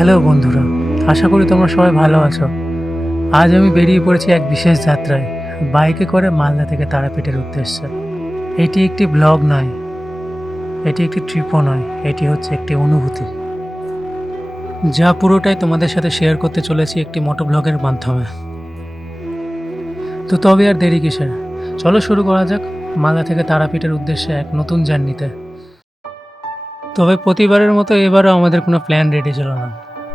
Hello বন্ধুরা, আশা করি তোমরা সবাই ভালো আছো। আজ আমি বেরিয়ে পড়েছি এক বিশেষ যাত্রায়, বাইকে করে মালদা থেকে তারাপীঠের উদ্দেশ্যে। এটি একটি ব্লগ নয়, এটি একটি ট্রিপও নয়, এটি হচ্ছে একটি অনুভূতি, যা পুরোটাই তোমাদের সাথে শেয়ার করতে চলেছি একটি মোটো ব্লগের মাধ্যমে। তো তবে আর দেরি কিসের, চলো শুরু করা যাক মালদা থেকে তারাপীঠের উদ্দেশ্যে এক নতুন জার্নিতে। তবে প্রতিবারের মতো এবারও আমাদের কোনো প্ল্যান রেডি ছিল না,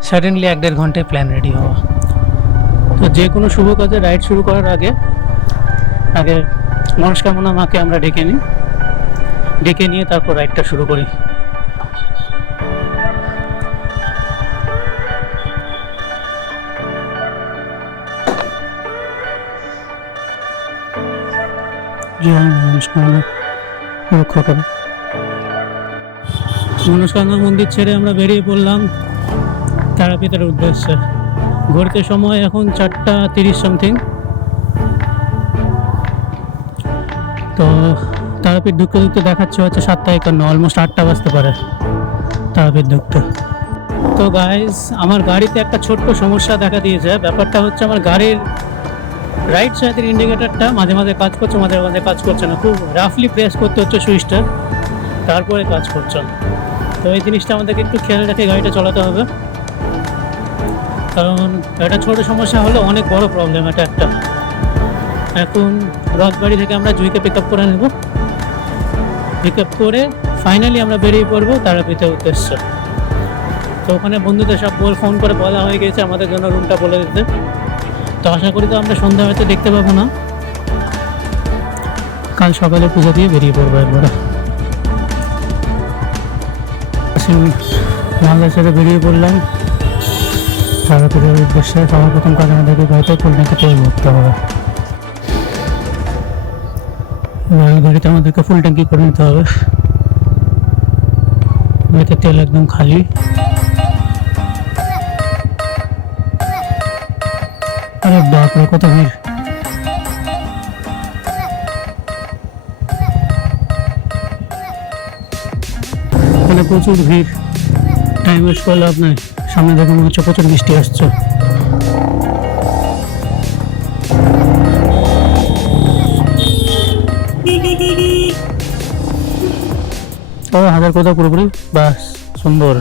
সাডেনলি 1-1.5 ঘন্টায় প্ল্যান রেডি হওয়া। তো যে কোনো শুভ কাজে রাইড শুরু করার আগে আগে মনস্কামনা মাকে আমরা ডেকে নিয়ে তারপর রাইডটা শুরু করি। মনস্কামনা মন্দির ছেড়ে আমরা বেরিয়ে পড়লাম তারাপীঠের উদ্দেশ্যে। ঘুরতে সময় এখন 4:30 সামথিং। তো তারাপীঠ ঢুকতে দেখাচ্ছে হচ্ছে 7:51, অলমোস্ট 8টা বাজতে পারে তারাপীঠ ঢুকতে। তো গাইজ, আমার গাড়িতে একটা ছোট্ট সমস্যা দেখা দিয়েছে। ব্যাপারটা হচ্ছে আমার গাড়ির রাইট সাইডের ইন্ডিকেটারটা মাঝে মাঝে কাজ করছে, মাঝে মাঝে কাজ করছে না। খুব রাফলি প্রেস করতে হচ্ছে সুইচটা, তারপরে কাজ করছে। তো এই জিনিসটা আমাদেরকে একটু খেয়াল রেখে গাড়িটা চালাতে হবে, কারণ এটা ছোট সমস্যা হলো অনেক বড় প্রবলেম এটা একটা। এখন রথবাড়ি থেকে আমরা জুইকে পিক আপ করে নেব, পিক আপ করে ফাইনালি আমরা বেরিয়ে পড়বো তারাপীঠের উদ্দেশ্যে। তো ওখানে বন্ধুদের সব ফোন করে বলা হয়ে গেছে আমাদের জন্য রুমটা বলে দিতে। তো আশা করি তো আমরা সন্ধ্যা হয়তো দেখতে পাবো না, কাল সকালে পুজো দিয়ে বেরিয়ে পড়বো একবারে। মালদার সাথে বেরিয়ে পড়লাম তারাপীঠের উদ্দেশ্যে। সবার প্রথম কাজ আমাদেরকে গাড়িতে ফুল ট্যাঙ্কি তেল ভরতে হবে। গাড়িতে আমাদেরকে ফুল ট্যাঙ্কি করে নিতে হবে, গাড়িতে তেল একদম খালি। আরে বাপরে, কত ভিড়! এখানে প্রচুর ভিড়, টাইম ওয়েস্ট করলে লাভ নাই। সামনে দেখে মনে হচ্ছে প্রচুর বৃষ্টি আসছে। তবে হাজার কোথাও পুরোপুরি বাস সুন্দর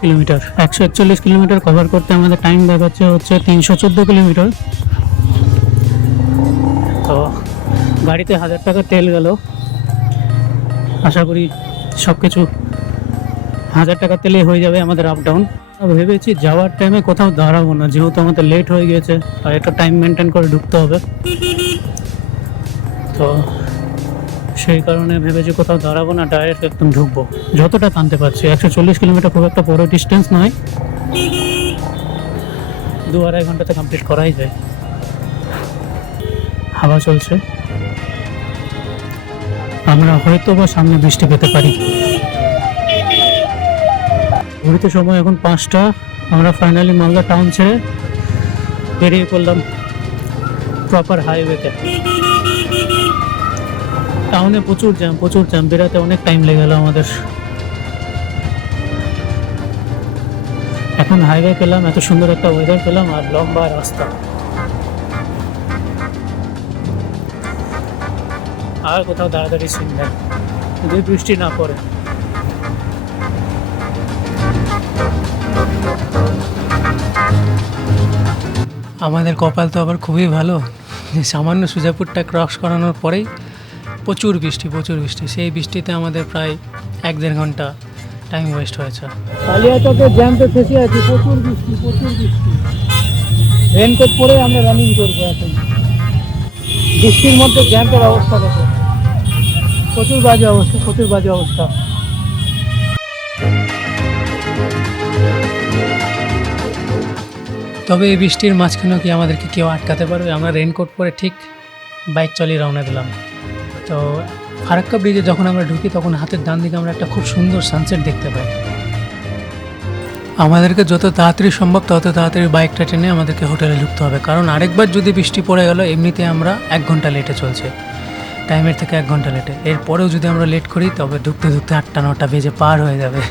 কিলোমিটার, 141 কিলোমিটার কভার করতে আমাদের টাইম দেখাচ্ছে হচ্ছে 314 কিলোমিটার। তো গাড়িতে 1000 টাকা তেল গেল। আশা করি সব কিছু 1000 টাকা তেলে হয়ে যাবে আমাদের আপ ডাউন। ভেবেছি যাওয়ার টাইমে কোথাও দাঁড়াবো না, যেহেতু আমাদের লেট হয়ে গেছে আর একটা টাইম মেনটেন করে ঢুকতে হবে। তো সেই কারণে ভেবেছি কোথাও দাঁড়াবো না, ডাইরেক্ট একদম ঢুকবো। যতটা টানতে পারছি, 140 কিলোমিটার খুব একটা বড় ডিস্টেন্স নয়, 2-2.5 ঘন্টাতে কমপ্লিট করাই যায়। হাওয়া চলছে, আমরা হয়তো বা সামনে বৃষ্টি পেতে পারি। ঘুরতে সময় এখন 5টা। আমরা ফাইনালি মালদা টাউন ছেড়ে বেরিয়ে পড়লাম প্রপার হাইওয়েতে। টাউনে প্রচুর জ্যাম, বেরোতে অনেক টাইম লেগে গেল আমাদের। এখন হাইওয়ে পেলাম, এত সুন্দর একটা ওয়েদার পেলাম, আর লম্বা রাস্তা। আর কোথাও দাঁড়াদাঁড়ি সিন নেই, যদি বৃষ্টি না পড়ে। আমাদের কপাল তো আবার খুবই ভালো যে সামান্য সুজাপুরটা ক্রস করানোর পরেই প্রচুর বৃষ্টি। সেই বৃষ্টিতে আমাদের প্রায় 1-1.5 ঘন্টা টাইম ওয়েস্ট হয়েছে। কালিয়াচকের জ্যামতে ফেসে আছি, প্রচুর বৃষ্টি। রেনকোট পরে আমরা রানিং করবো এখন। বৃষ্টির মধ্যে জ্যামের অবস্থা দেখো, প্রচুর বাজে অবস্থা। তবে এই বৃষ্টির মাঝখানেও কি আমাদেরকে কেউ আটকাতে পারবে? আমরা রেনকোট পরে ঠিক বাইক চালিয়ে রওনা দিলাম। তো ফারাক্কা ব্রিজে যখন আমরা ঢুকি তখন হাতের ডান দিকে আমরা একটা খুব সুন্দর সানসেট দেখতে পাই। আমাদেরকে যত তাড়াতাড়ি সম্ভব তত তাড়াতাড়ি বাইকটা টেনে আমাদেরকে হোটেলে ঢুকতে হবে, কারণ আরেকবার যদি বৃষ্টি পড়ে গেল এমনিতে আমরা 1 ঘন্টা লেটে চলছে, টাইমের থেকে 1 ঘন্টা লেটে। এরপরেও যদি আমরা লেট করি তবে ঢুকতে 8টা 9টা বেজে পার হয়ে যাবে।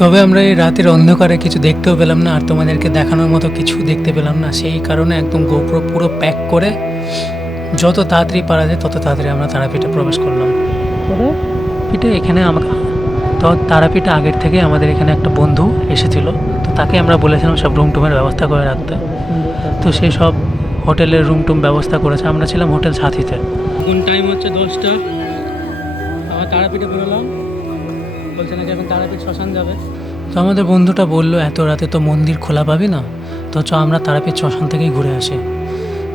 তবে আমরা এই রাতের অন্ধকারে কিছু দেখতেও পেলাম না, আর তোমাদেরকে দেখানোর মতো কিছু দেখতে পেলাম না। সেই কারণে একদম গোপ্রো পুরো প্যাক করে যত তাড়াতাড়ি পারা যায় তত তাড়াতাড়ি আমরা তারাপীঠে প্রবেশ করলাম। পিঠে এখানে আমাকে তো তারাপীঠে আগের থেকে আমাদের এখানে একটা বন্ধু এসেছিল, তো তাকে আমরা বলেছিলাম সব রুম টুমের ব্যবস্থা করে রাখতে। তো সেই সব হোটেলের রুম টুম ব্যবস্থা করেছে। আমরা ছিলাম হোটেল সাথীতে। এখন টাইম হচ্ছে 10টা, আমার তারাপীঠে বেরোলাম, বলছে নাকি এখন তারাপীঠ শ্মশান যাবে। তো আমাদের বন্ধুটা বললো এত রাতে তো মন্দির খোলা পাবি না, তো চ আমরা তারাপীঠ শ্মশান থেকেই ঘুরে আসি।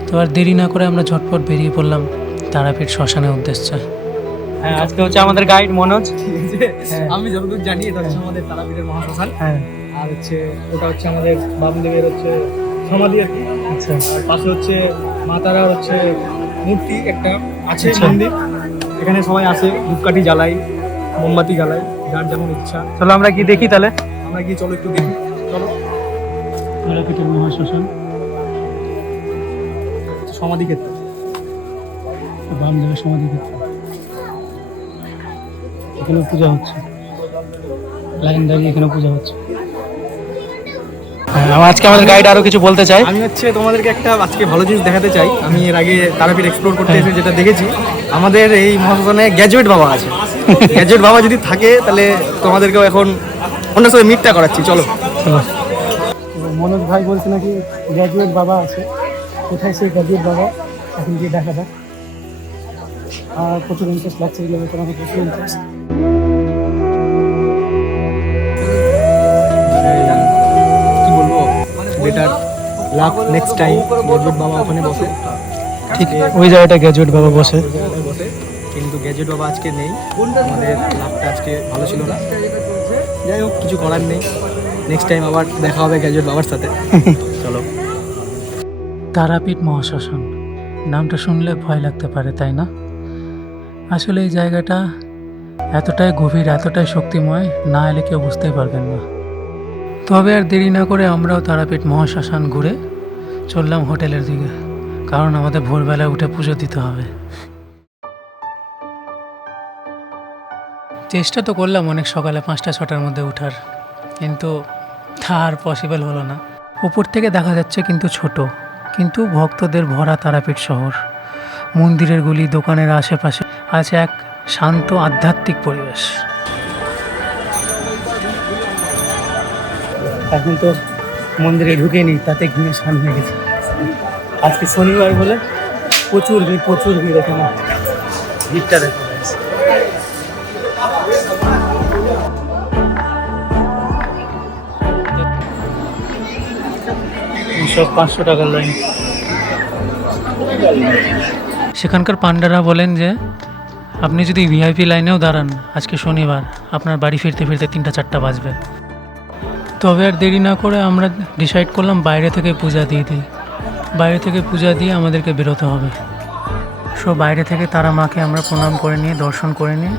তো আর দেরি না করে আমরা ঝটপট বেরিয়ে পড়লাম তারাপীঠ শ্মশানের উদ্দেশ্যে। হ্যাঁ, আজকে হচ্ছে আমাদের গাইড মনোজ। আমি যতদূর জানি এটা হচ্ছে আমাদের তারাপীঠের মহাশ্মশান। হ্যাঁ, আর হচ্ছে ওটা হচ্ছে আমাদের বামদেবের হচ্ছে সমাধি আর কি। আচ্ছা, আর পাশে হচ্ছে মা তারার হচ্ছে মূর্তি একটা আছে, আচ্ছা। মন্দির। এখানে সবাই আসে, ধূপকাঠি জ্বালাই, মোমবাতি জ্বালাই, যার যেমন ইচ্ছা। চলো আমরা কি দেখি তাহলে। আমরা গিয়ে চলো একটু দেখি, চলো। তারাপীঠের মহাশ্মশান, সমাধি ক্ষেত্র, বামদেবের সমাধি ক্ষেত্র, এখানে পূজা হচ্ছে, লাইন দাঁড়িয়ে এখানে পূজা হচ্ছে। আজকে আমাদের গাইড আরো কিছু বলতে চাই। আমি হচ্ছে তোমাদেরকে একটা আজকে ভালো জিনিস দেখাতে চাই। আমি এর আগে তারাপীঠ এক্সপ্লোর করতে এসে যেটা দেখেছি, আমাদের এই মহাশ্মশানে গ্র্যাজুয়েট বাবা আছে। গ্র্যাজুয়েট বাবা যদি থাকে তাহলে তোমাদেরকেও এখন ওনার সাথে মিটটা করাচ্ছি, চলো। মনোজ ভাই বলছে নাকি গ্র্যাজুয়েট বাবা আছে, কোথায় সেই গ্র্যাজুয়েট বাবা এখন গিয়ে দেখা যাক। আর প্রচুর ইন্টারেস্ট লাগছে এগুলো, আমার প্রচুর ইন্টারেস্ট। কি বলবো, better luck next time graduate বাবা ওখানে বসে। ঠিক ওই জায়গাটা গ্র্যাজুয়েট বাবা বসে। বসে, কিন্তু গ্র্যাজুয়েট বাবা আজকে নেই। আমাদের লাকটা আজকে ভালো ছিল না, যাই হোক কিছু করার নেই। নেক্সট টাইম আবার দেখা হবে গ্র্যাজুয়েট বাবার সাথে। চলো। তারাপীঠ মহাশ্মশান নামটা শুনলে ভয় লাগতে পারে, তাই না? আসলে এই জায়গাটা এতটাই গভীর, এতটাই শক্তিময়, না এলে কেউ বুঝতেই পারবেন না। তবে আর দেরি না করে আমরাও তারাপীঠ মহাশ্মশান ঘুরে চললাম হোটেলের দিকে, কারণ আমাদের ভোরবেলায় উঠে পুজো দিতে হবে। চেষ্টা তো করলাম অনেক সকালে 5টা-6টার মধ্যে ওঠার, কিন্তু তা আর পসিবল হলো না। উপর থেকে দেখা যাচ্ছে কিন্তু ছোট, কিন্তু ভক্তদের ভরা তারাপীঠ শহর, মন্দিরের গুলি, দোকানের আশেপাশে আছে এক শান্ত আধ্যাত্মিক পরিবেশ। এখন তো মন্দিরে ঢুকেনি, তাতে ঘুমে স্নান হয়ে গেছে। আজকে শনিবার বলে প্রচুর ভিড় এখানে। ভিড়টা দেখো guys। সব 500 টাকার লাইন। সেখানকার পান্ডারা বলেন যে আপনি যদি ভিআইপি লাইনেও দাঁড়ান, আজকে শনিবার আপনার বাড়ি ফিরতে ফিরতে 3টা-4টা বাজবে। তবে আর দেরি না করে আমরা ডিসাইড করলাম বাইরে থেকে পূজা দিয়ে দিই। বাইরে থেকে পূজা দিয়ে আমাদেরকে বেরোতে হবে। সো বাইরে থেকে তারা মাকে আমরা প্রণাম করে নিয়ে, দর্শন করে নিয়ে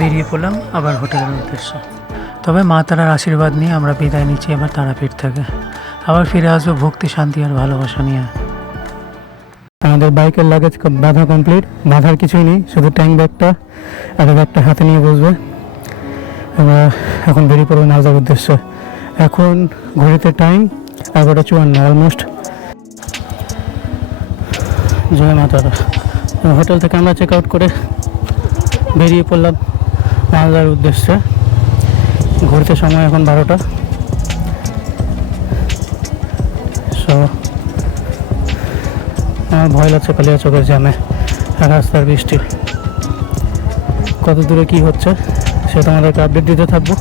বেরিয়ে পড়লাম আবার হোটেলের উদ্দেশ্যে। তবে মা তারার আশীর্বাদ নিয়ে আমরা বিদায় নিচ্ছি এবার তারাপীঠ থেকে। আবার ফিরে আসবো ভক্তি, শান্তি আর ভালোবাসা নিয়ে। আমাদের বাইকের লাগেজ বাঁধা কমপ্লিট, বাঁধার কিছুই নেই, শুধু ট্যাঙ্ক ব্যাগটা আর ব্যাগটা হাতে নিয়ে বসবে। আমরা এখন বেরিয়ে পড়বো নাজার উদ্দেশ্যে। এখন ঘড়িতে টাইম 11:54, অলমোস্ট। জয় মা তারা। হোটেল থেকে আমরা চেক আউট করে বেরিয়ে পড়লাম মালদার উদ্দেশ্যে। ঘুরতে সময় এখন 12টা। সো আমার ভয় লাগছে কালিয়াচকের জ্যামে, রাস্তার বৃষ্টি। কত দূরে কী হচ্ছে সেটা আমাদেরকে আপডেট দিতে থাকবো।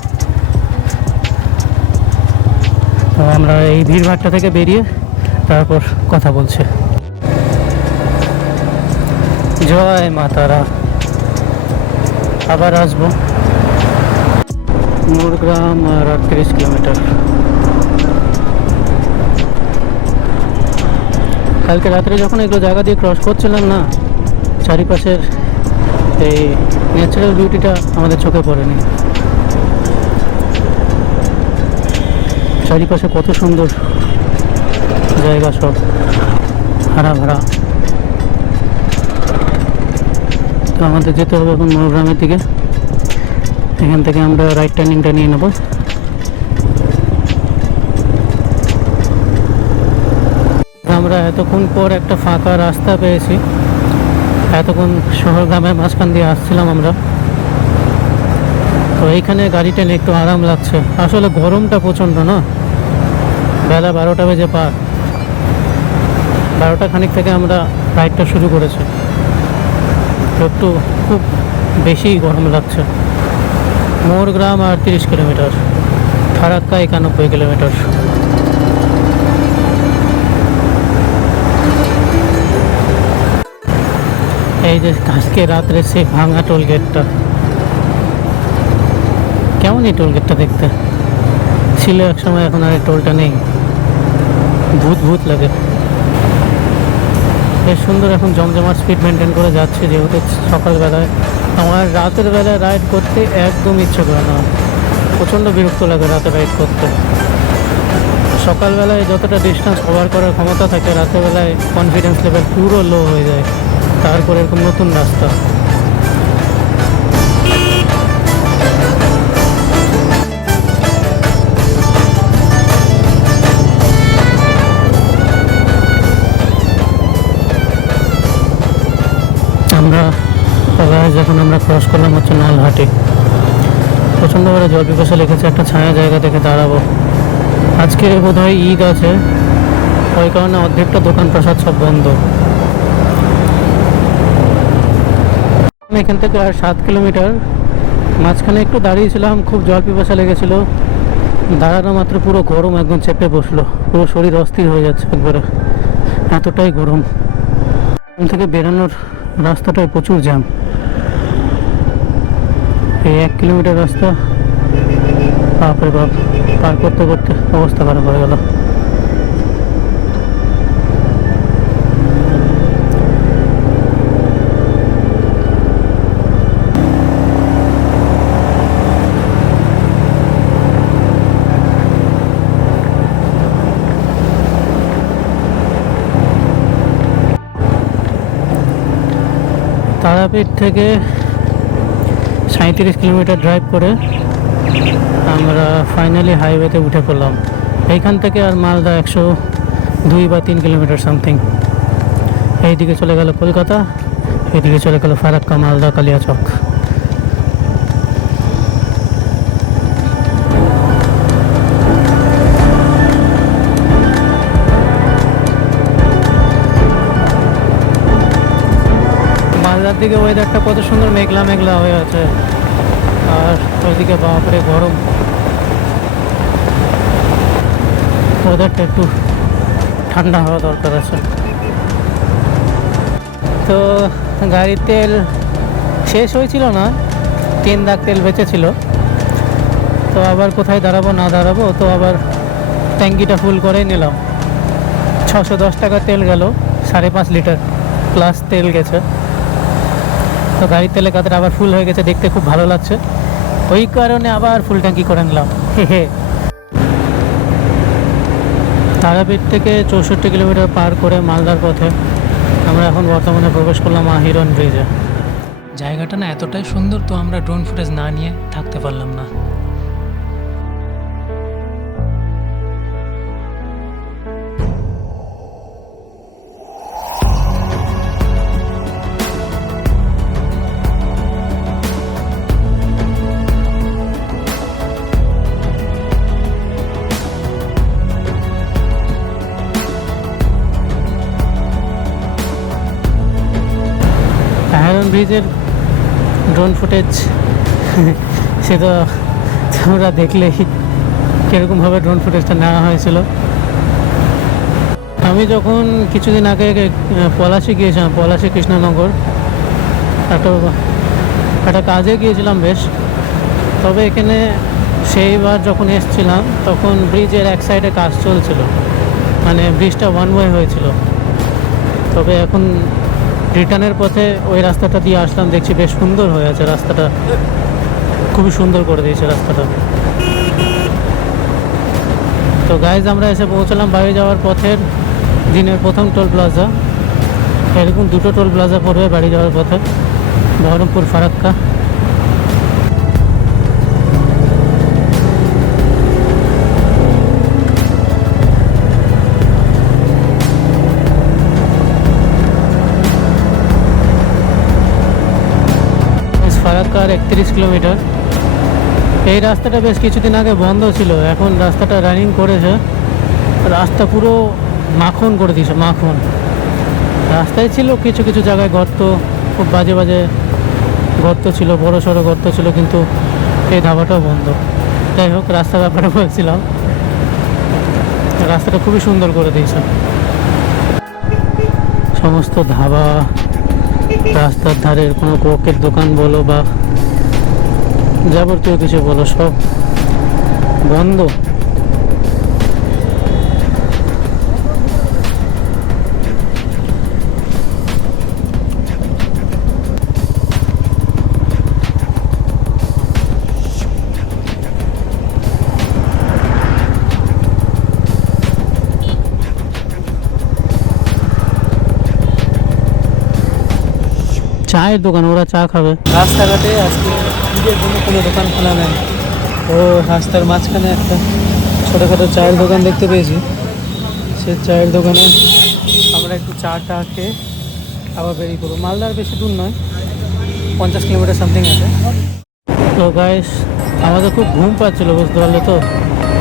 তো আমরা এই ভিড়ভাড়টা থেকে বেরিয়ে তারপর কথা বলছি। জয় মা তারা। আবার আসবো। মোরগ্রাম আর 38 কিলোমিটার। কালকে রাত্রে যখন এগুলো জায়গা দিয়ে ক্রস করছিলাম না, চারিপাশের এই ন্যাচারাল বিউটিটা আমাদের চোখে পড়েনি। চারিপাশে কত সুন্দর জায়গা, সব হারা ভরা। তো আমাদের যেতে হবে এখন মোরগ্রামের দিকে। এখান থেকে আমরা রাইট টার্নিংটা নিয়ে নেব আমরা এতক্ষণ পর একটা ফাঁকা রাস্তা পেয়েছি। এতক্ষণ শহর গ্রামের মাঝখান দিয়ে আসছিলাম আমরা, তো এইখানে গাড়িটা নিয়ে একটু আরাম লাগছে। আসলে গরমটা প্রচণ্ড না, বেলা 12টা বেজে পার, 12টা খানিক থেকে আমরা রাইডটা শুরু করেছি, তো একটু খুব বেশি গরম লাগছে। Morgram 38 kilometre, Farakka 91 kilometre. এই যে আজকে রাত্রে সেই ভাঙা টোল গেটটা, কেমন এই টোল গেটটা দেখতে ছিল এক সময়, এখন আর এই টোলটা নেই, ভূত ভূত লাগে। বেশ সুন্দর, এখন জমজমাট স্পিড মেনটেন করে যাচ্ছে, যেহেতু সকালবেলায়। আমার রাতের বেলায় রাইড করতে একদম ইচ্ছে করে না, প্রচণ্ড বিরক্ত লাগে রাতে রাইড করতে। সকালবেলায় যতটা ডিস্টেন্স কভার করার ক্ষমতা থাকে, রাতের বেলায় কনফিডেন্স লেভেল পুরো লো হয়ে যায়। তারপরে এরকম নতুন রাস্তা, আমরা যখন আমরা ক্রস করলাম হচ্ছে নলহাটি, প্রচণ্ড করে জল পিপাসা লেগেছে, একটা ছায়া জায়গা থেকে দাঁড়াবো। আজকে বোধহয় ঈদ আছে, ওই কারণে অর্ধেকটা দোকান প্রসাদ সব বন্ধ। এখান থেকে আর 7 কিলোমিটার, মাঝখানে একটু দাঁড়িয়েছিলাম, খুব জল পিপাসা লেগেছিলো, দাঁড়ানো মাত্র পুরো গরম একদম চেপে বসলো, পুরো শরীর অস্থির হয়ে যাচ্ছে একবারে, এতটাই গরম। এখান থেকে বেরানোর রাস্তাটায় প্রচুর জ্যাম, এই 1 কিলোমিটার রাস্তা, বাপরে বাপ, পার করতে করতে অবস্থা খারাপ হয়ে গেল। তারাপীঠ থেকে 37 কিলোমিটার ড্রাইভ করে আমরা ফাইনালি হাইওয়েতে উঠে পড়লাম। এইখান থেকে আর মালদা 102 বা 3 কিলোমিটার সামথিং। এইদিকে চলে গেল কলকাতা, এইদিকে চলে গেল ফারাক্কা, মালদা, কালিয়াচক। মালদার দিকে ওয়েদারটা কত সুন্দর, মেঘলা মেঘলা হয়ে আছে, আর ওইদিকে বাপরে গরম। ওয়েদারটা একটু ঠান্ডা হওয়া দরকার আছে। তো গাড়ির তেল শেষ হয়েছিল না, 3 দাগ তেল বেঁচেছিল, তো আবার কোথায় দাঁড়াবো না দাঁড়াবো, তো আবার ট্যাঙ্কিটা ফুল করেই নিলাম। 610 টাকা তেল গেল, 5.5 লিটার প্লাস তেল গেছে। তো গাড়ির তেলের কাতরে আবার ফুল হয়ে গেছে, দেখতে খুব ভালো লাগছে, ওই কারণে আবার ফুল ট্যাঙ্কি করে নিলাম। তারাপীঠ থেকে 64 কিলোমিটার পার করে মালদার পথে আমরা এখন বর্তমানে প্রবেশ করলাম আহিরন ব্রিজে। জায়গাটা না এতটাই সুন্দর, তো আমরা ড্রোন ফুটেজ না নিয়ে থাকতে পারলাম না। আহিরন ব্রিজের ড্রোন ফুটেজ সে তো তোমরা দেখলেই কীরকমভাবে ড্রোন ফুটেজটা নেওয়া হয়েছিল। আমি যখন কিছুদিন আগে পলাশি গিয়েছিলাম, পলাশি কৃষ্ণনগর, একটা কাজে গিয়েছিলাম বেশ। তবে এখানে সেইবার যখন এসেছিলাম তখন ব্রিজের এক সাইডে কাজ চলছিল, মানে ব্রিজটা ওয়ান ওয়ে হয়েছিল। তবে এখন রিটার্নের পথে ওই রাস্তাটা দিয়ে আসলাম, দেখছি বেশ সুন্দর হয়ে আছে রাস্তাটা, খুবই সুন্দর করে দিয়েছে রাস্তাটা। তো গাইজ আমরা এসে পৌঁছলাম বাড়ি যাওয়ার পথের দিনের প্রথম টোল প্লাজা। এরকম 2টো টোল প্লাজা পড়বে বাড়ি যাওয়ার পথে, বহরমপুর, ফারাক্কা। কিলোমিটার। এই রাস্তাটা বেশ কিছুদিন আগে বন্ধ ছিল, এখন রাস্তাটা রানিং করেছে। রাস্তা পুরো মাখন করে দিয়েছে, মাখন। রাস্তায় ছিল কিছু কিছু জায়গায় গর্ত, খুব বাজে বাজে গর্ত ছিল, বড় সড়ো গর্ত ছিল, কিন্তু এই ধাবাটাও বন্ধ। যাই হোক, রাস্তার ব্যাপারে বলছিলাম, রাস্তাটা খুবই সুন্দর করে দিয়েছে। সমস্ত ধাবা, রাস্তার ধারের কোনো কোকের দোকান বলো বা যাবতীয় কিছু বলো, সব বন্ধ। চায়ের দোকান, ওরা চা খাবে। রাস্তাঘাটে আজকে ঈদের জন্য কোনো দোকান খোলা নেই। ও রাস্তার মাঝখানে একটা ছোটোখাটো চায়ের দোকান দেখতে পেয়েছি। সে চায়ের দোকানে আমরা একটু চা খেয়ে আবার বেরিয়ে পড়বো। মালদার বেশি দূর নয়, 50 কিলোমিটার সামথিং আছে। তো গাইস, আমাদের খুব ঘুম পাচ্ছিলো, বুঝতে পারলে তো।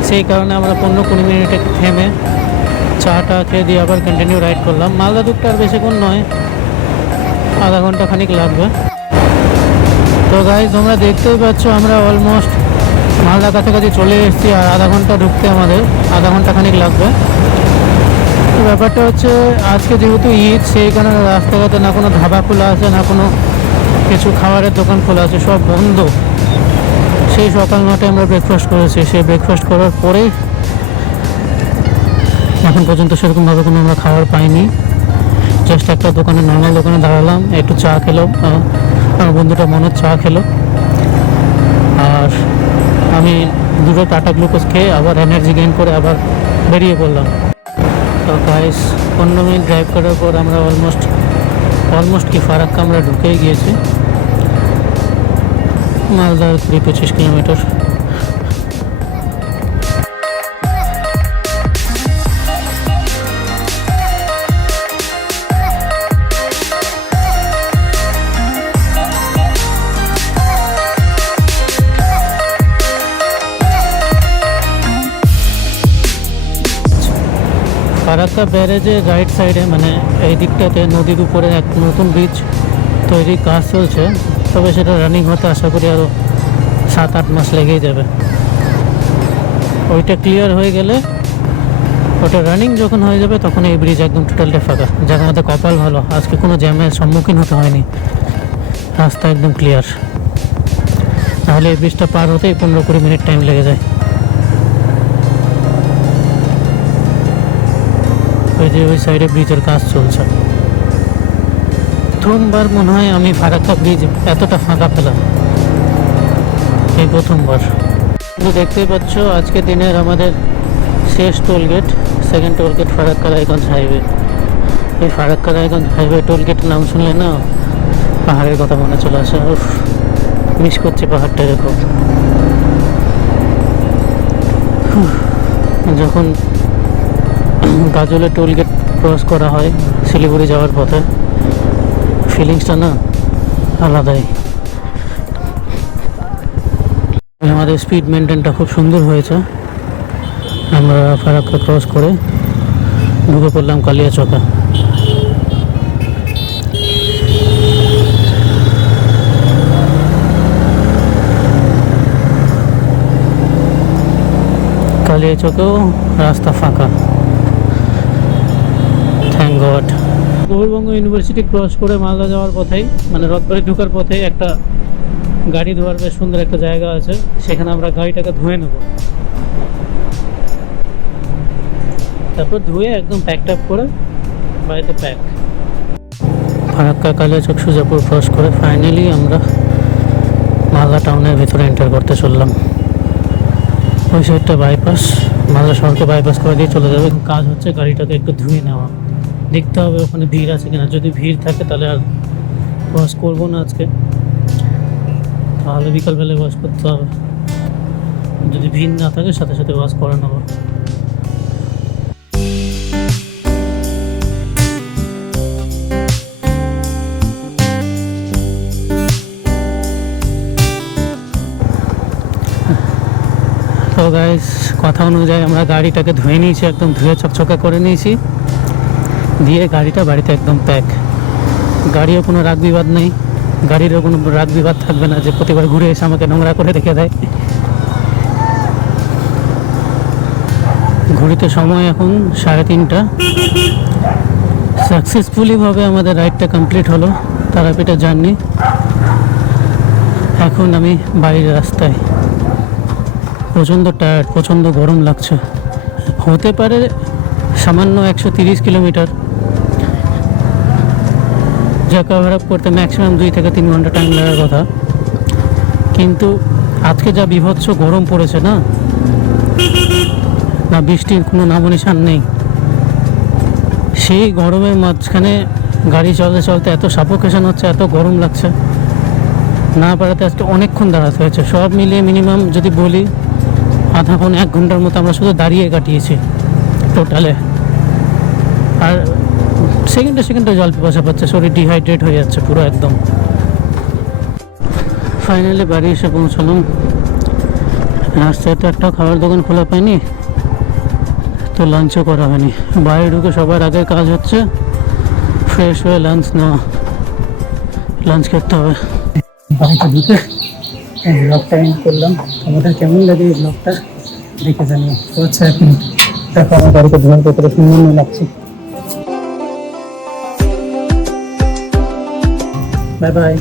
সেই কারণে আমরা 15-20 মিনিটে থেমে চা খেয়ে দিয়ে আবার কন্টিনিউ রাইড করলাম। মালদা দুধটা আর বেশিক্ষণ নয়, আধা ঘন্টা খানিক লাগবে। তো গাইস, তোমরা দেখতেই পাচ্ছ আমরা অলমোস্ট মালদার কাছাকাছি চলে এসেছি, আর আধা ঘন্টা ঢুকতে আমাদের আধা ঘন্টা খানিক লাগবে। তো ব্যাপারটা হচ্ছে, আজকে যেহেতু ঈদ, সেই কারণে রাস্তাঘাটে না কোনো ধাবা খোলা আছে, না কোনো কিছু খাবারের দোকান খোলা আছে, সব বন্ধ। সেই সকাল 9টায় আমরা ব্রেকফাস্ট করেছি। সেই ব্রেকফাস্ট করার পরেই এখন পর্যন্ত সেরকমভাবে কোনো আমরা খাবার পাইনি। জাস্ট একটা দোকানে, নর্মাল দোকানে দাঁড়ালাম, একটু চা খেলো, আমার বন্ধুটা মনের চা খেলো, আর আমি দুটো টাটা গ্লুকোজ খেয়ে আবার এনার্জি গেইন করে আবার বেরিয়ে পড়লাম। তো গাইস, 15 মিনিট ড্রাইভ করার পর আমরা অলমোস্ট কি ফারাক্কা আমরা ঢুকেই গিয়েছি। মালদার 20-25 কিলোমিটার। ফারাক্কা ব্যারেজের রাইট সাইডে, মানে এই দিকটাতে নদীর উপরে এক নতুন ব্রিজ তৈরির কাজ চলছে। তবে সেটা রানিং হতে আশা করি আরও 7-8 মাস লেগেই যাবে। ওইটা ক্লিয়ার হয়ে গেলে, ওটা রানিং যখন হয়ে যাবে, তখন এই ব্রিজ একদম টোটালটা ফাঁকা। যার মধ্যে কপাল ভালো, আজকে কোনো জ্যামের সম্মুখীন হতে হয়নি, রাস্তা একদম ক্লিয়ার। তাহলে এই ব্রিজটা পার হতেই 15-20 মিনিট টাইম লেগে যায়। ওই যে ওই সাইডে ব্রিজের কাজ চলছে। প্রথমবার মনে হয় আমি ফারাক্কা ব্রিজ এতটা ফাঁকা পেলাম, এই প্রথমবার। কিন্তু দেখতেই পাচ্ছ, আজকে দিনের আমাদের শেষ tollgate, second tollgate Farakka Raiganj highway. এই ফারাক্কা রায়গঞ্জ হাইওয়ে টোলগেটের নাম শুনলে না পাহাড়ের কথা মনে চলে আসে। উফ, মিস করছি পাহাড়টা। এরকম যখন গাজলে টোলগেট ক্রস করা হয় শিলিগুড়ি যাওয়ার পথে, ফিলিংসটা না আলাদাই। আমাদের স্পিড মেনটেনটা খুব সুন্দর হয়েছে। আমরা ফারাক্কা ক্রস করে ঢুকে পড়লাম কালিয়াচকে। কালিয়াচকেও রাস্তা ফাঁকা, thank god. Gour Banga university cross করে মালদা যাওয়ার পথেই, মানে রথবাড়ি ঢোকার পথেই একটা গাড়ি ধোয়ার বেশ সুন্দর একটা জায়গা আছে, সেখানে আমরা গাড়িটাকে ধুয়ে নেব। তারপর ধুয়ে একদম প্যাকড আপ করে বাড়িতে প্যাক। ফারাক্কা, কালিয়াচক, সুজাপুর ক্রস করে ফাইনালি আমরা মালদা টাউনের ভিতরে এন্টার করতে চললাম। ওই সাইডটা বাইপাস, মালদা শহরকে বাইপাস করে দিয়ে চলে যাবে। কাজ হচ্ছে গাড়িটাকে একটু ধুয়ে নেওয়া। দেখতে হবে ওখানে ভিড় আছে কিনা। যদি ভিড় থাকে তাহলে আর ওয়াশ করবো না আজকে, তাহলে বিকালবেলায় ওয়াশ করতে হবে। যদি ভিড় না থাকে সাথে সাথে ওয়াশ করে নেবো। তো গাইস কথা অনুযায়ী আমরা গাড়িটাকে ধুয়ে নিয়েছি, একদম ধুয়ে চকচকা করে নিয়েছি, দিয়ে গাড়িটা বাড়িতে একদম প্যাক। গাড়িও কোনো রাগ বিবাদ নেই, গাড়িরও কোনো রাগ বিবাদ থাকবে না যে প্রতিবার ঘুরে এসে আমাকে নোংরা করে রেখে দেয়। ঘড়িতে সময় এখন 3:30। সাকসেসফুলিভাবে আমাদের রাইডটা কমপ্লিট হলো, তারাপীঠের জার্নি। এখন আমি বাড়ির রাস্তায়, প্রচণ্ড টায়ার্ড, প্রচণ্ড গরম লাগছে। হতে পারে সামান্য 130 কিলোমিটার, যা কভার আপ করতে ম্যাক্সিমাম 2 থেকে 3 ঘন্টা টাইম লাগার কথা, কিন্তু আজকে যা বিভৎস গরম পড়েছে না, না বৃষ্টির কোনো নামনিশান নেই। সেই গরমের মাঝখানে গাড়ি চলতে চলতে এত সাফোকেশন হচ্ছে, এত গরম লাগছে, না পারাতে আজকে অনেকক্ষণ দাঁড়াতে হয়েছে। সব মিলিয়ে মিনিমাম যদি বলি আধা পৌনে 1 ঘন্টার মতো আমরা শুধু দাঁড়িয়ে কাটিয়েছি টোটালে। আর সেকেন্ডে সেকেন্ডে জল পিপাসা পাচ্ছে, শরীর ডিহাইড্রেট হয়ে যাচ্ছে পুরো একদম। ফাইনালি বাড়ি এসে পৌঁছলাম। রাস্তায় তো একটা খাবার দোকান খোলা পাইনি, তো লাঞ্চও করা হয়নি। বাইরে ঢুকে সবার আগে কাজ হচ্ছে ফ্রেশ হয়ে লাঞ্চ নেওয়া, লাঞ্চ করতে হবে। বাড়িতে ঢুকে এই ব্লগটা এন্ড করলাম। আমাদের কেমন লাগে এই ব্লগটা দেখে জানিয়ে। তো আচ্ছা, এখন দেখো আমার বাড়িতে ধোয়ার কতটা সুন্দর লাগছে। Bye bye.